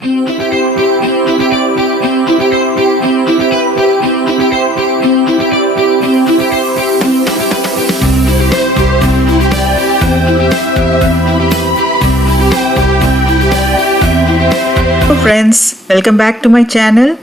Hello friends, welcome back to my channel.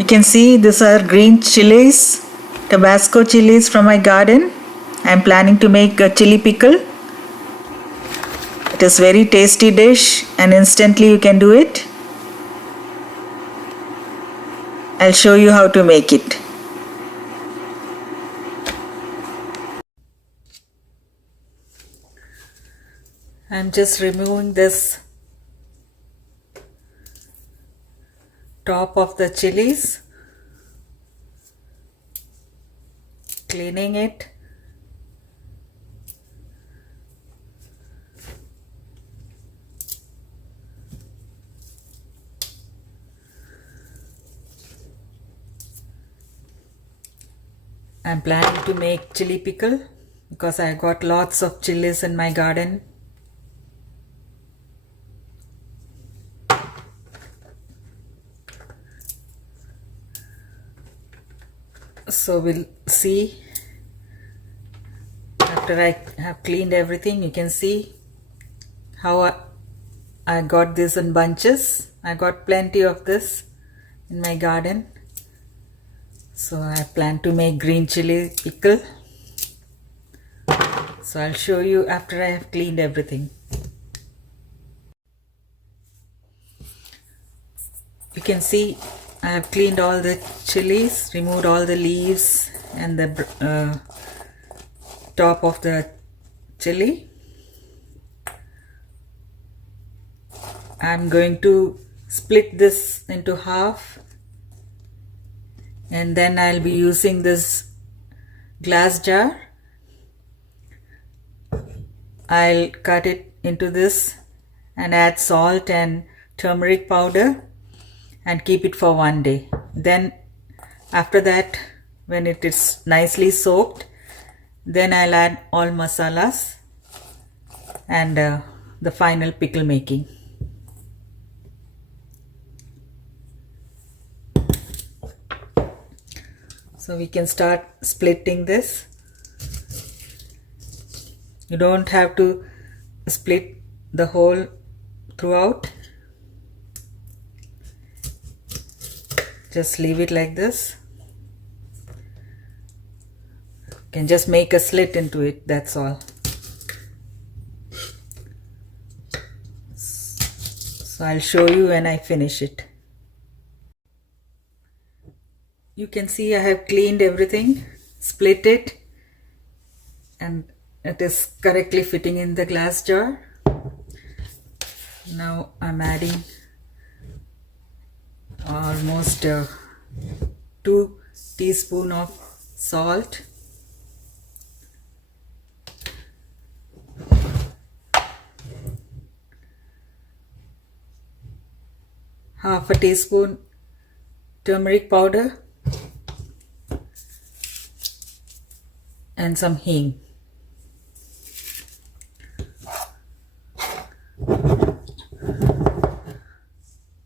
You can see these are green chilies, Tabasco chilies from my garden. I am planning to make a chili pickle. It is very tasty dish and instantly you can do it. I'll show you how to make it. I'm just removing this top of the chilies, cleaning it. I'm planning to make chili pickle because I got lots of chilies in my garden. So we'll see after I have cleaned everything. You can see how I got this in bunches. I got plenty of this in my garden. So I plan to make green chili pickle. So I'll show you after I have cleaned everything. You can see I have cleaned all the chilies, removed all the leaves and the top of the chili. I'm going to split this into half, and then I'll be using this glass jar. I'll cut it into this and add salt and turmeric powder and keep it for 1 day. Then after that, when it is nicely soaked, then I'll add all masalas and the final pickle making. So we can start splitting this. You don't have to split the whole throughout. Just leave it like this. You can just make a slit into it, that's all. So I'll show you when I finish it. You can see I have cleaned everything, split it, and it is correctly fitting in the glass jar. Now I'm adding almost 2 teaspoons of salt, half a teaspoon turmeric powder, and some hing.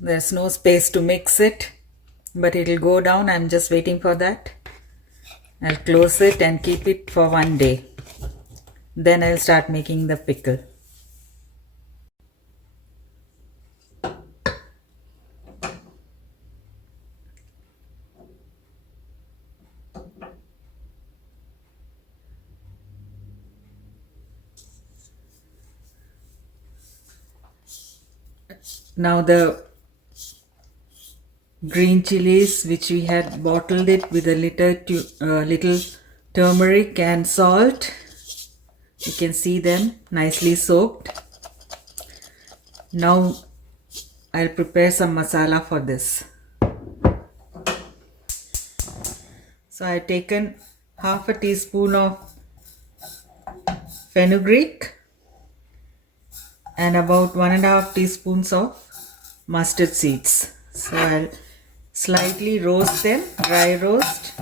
There's no space to mix it, but it will go down. I'm just waiting for that. I'll close it and keep it for 1 day. Then I'll start making the pickle. Now the green chilies, which we had bottled it with a little turmeric and salt. You can see them nicely soaked. Now I'll prepare some masala for this. So I've taken half a teaspoon of fenugreek and about 1.5 teaspoons of mustard seeds. So I'll slightly roast them, dry roast.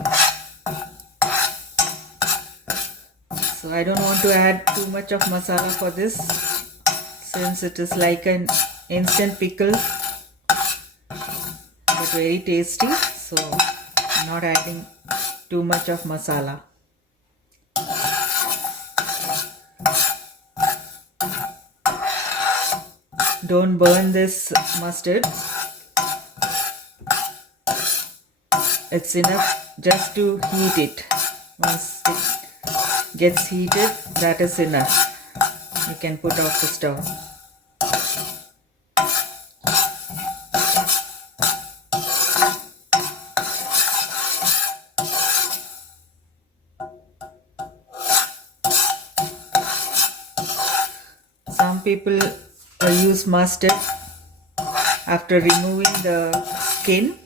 So I don't want to add too much of masala for this, since it is like an instant pickle. but very tasty. So I'm not adding too much of masala. Don't burn this mustard. It's enough just to heat it. Once it gets heated, that is enough. You can put off the stove. Some people use mustard after removing the skin,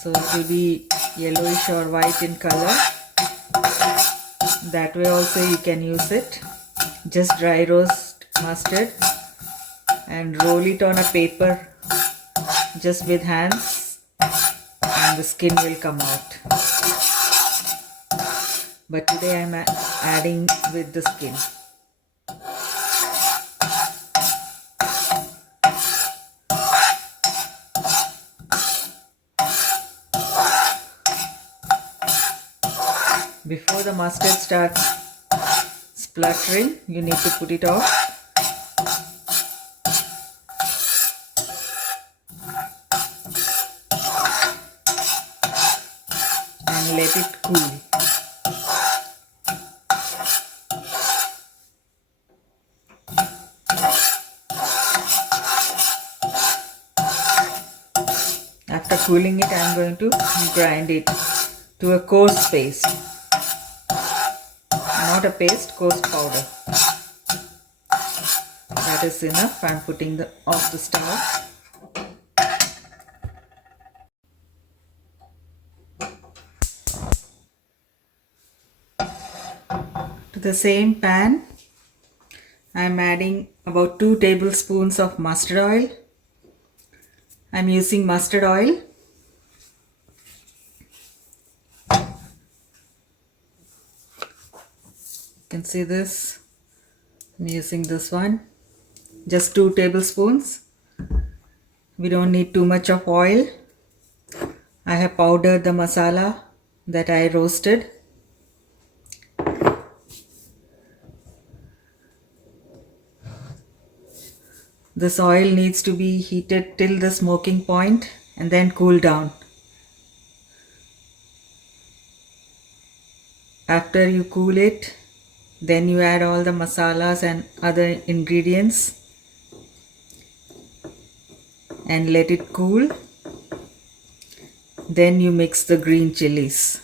so it will be yellowish or white in color. That way also you can use it. Just dry roast mustard and roll it on a paper just with hands, and the skin will come out. But today I am adding with the skin. Before the mustard starts spluttering, you need to put it off. And let it cool. After cooling it, I am going to grind it to a coarse paste. Not a paste, coarse powder. That is enough. I am putting off the stove. To the same pan, I am adding about 2 tablespoons of mustard oil. I am using mustard oil. You can see this. I'm using this one. Just 2 tablespoons. We don't need too much of oil. I have powdered the masala that I roasted. This oil needs to be heated till the smoking point and then cool down. After you cool it, then you add all the masalas and other ingredients and let it cool. Then you mix the green chilies.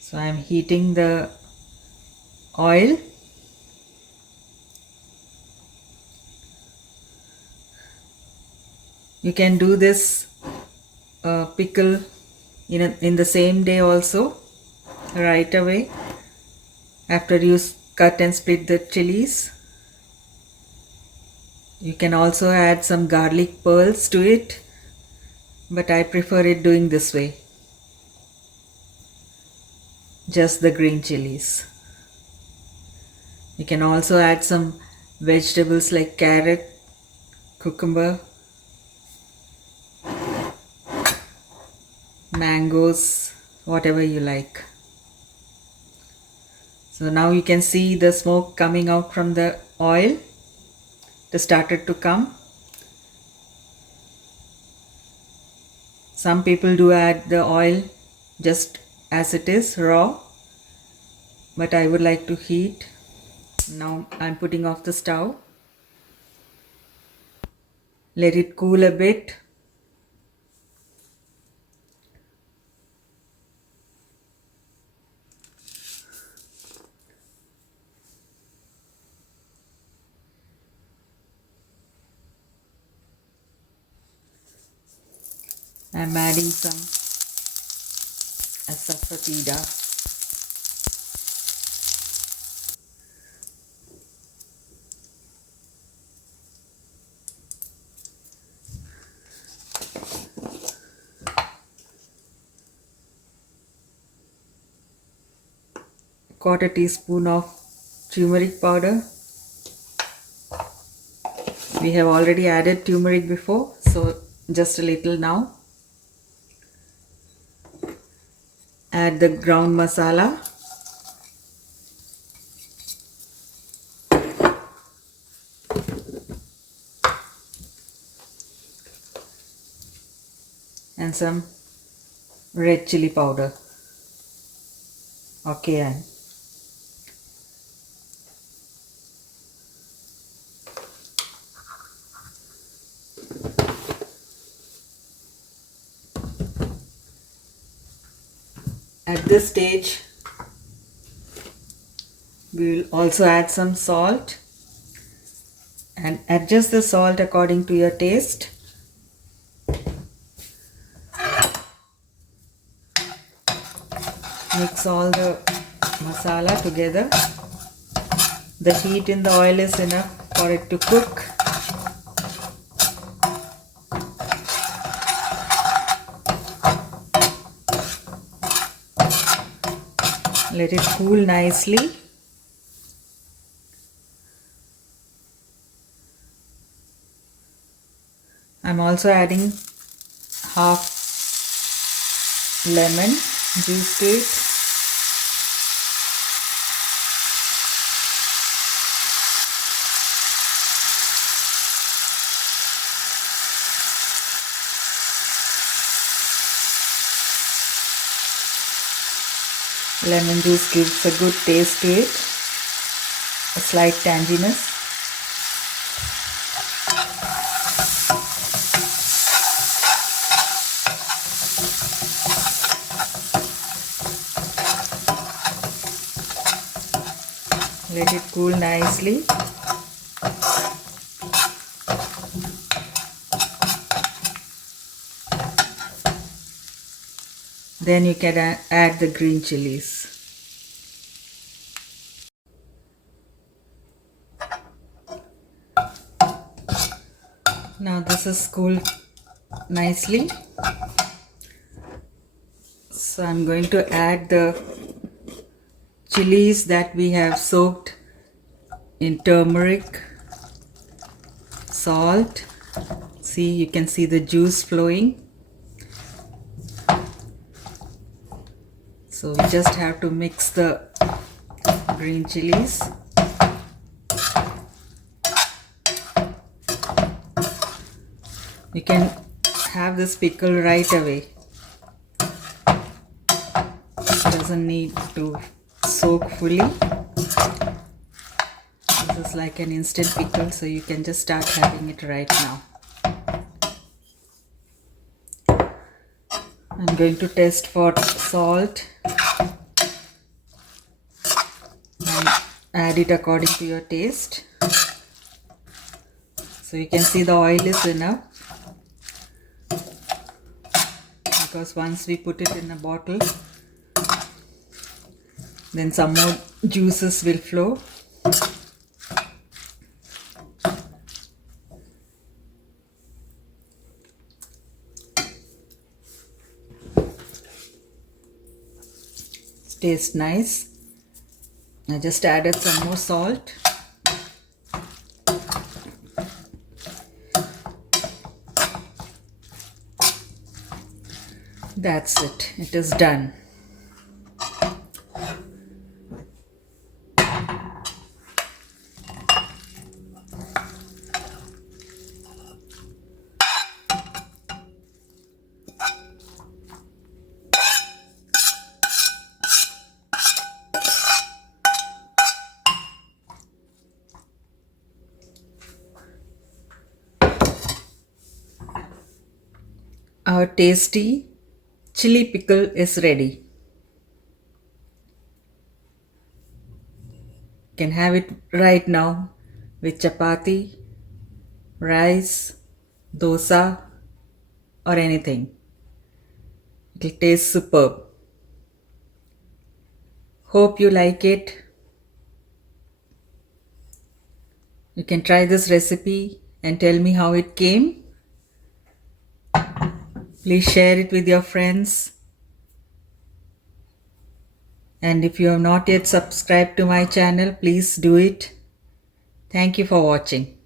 So I am heating the oil. You can do this pickle in the same day also, right away, after you cut and split the chilies. You can also add some garlic pearls to it, but I prefer it doing this way. Just the green chilies. You can also add some vegetables like carrot, cucumber, mangoes, whatever you like. So now you can see the smoke coming out from the oil. It started to come. Some people do add the oil just as it is, raw, but I would like to heat. Now I'm putting off the stove. Let it cool a bit. I'm adding some asafoetida. Quarter teaspoon of turmeric powder. We have already added turmeric before, so just a little now. Add the ground masala. And some red chili powder or cayenne. At this stage, we will also add some salt and adjust the salt according to your taste. Mix all the masala together. The heat in the oil is enough for it to cook. Let it cool nicely. I'm also adding half lemon juice to it. Lemon juice gives a good taste to it, a slight tanginess. Let it cool nicely. Then you can add the green chilies. Now this is cooled nicely. So I'm going to add the chilies that we have soaked in turmeric, salt. See, you can see the juice flowing. So we just have to mix the green chilies. You can have this pickle right away. It doesn't need to soak fully. This is like an instant pickle, so you can just start having it right now. I'm going to test for salt and add it according to your taste. So you can see the oil is enough, because once we put it in a bottle, then some more juices will flow. It tastes nice. I just added some more salt. That's it. It is done. Our tasty chili pickle is ready. You can have it right now with chapati, rice, dosa, or anything. It will taste superb. Hope you like it. You can try this recipe and tell me how it came. Please share it with your friends. And if you have not yet subscribed to my channel, please do it. Thank you for watching.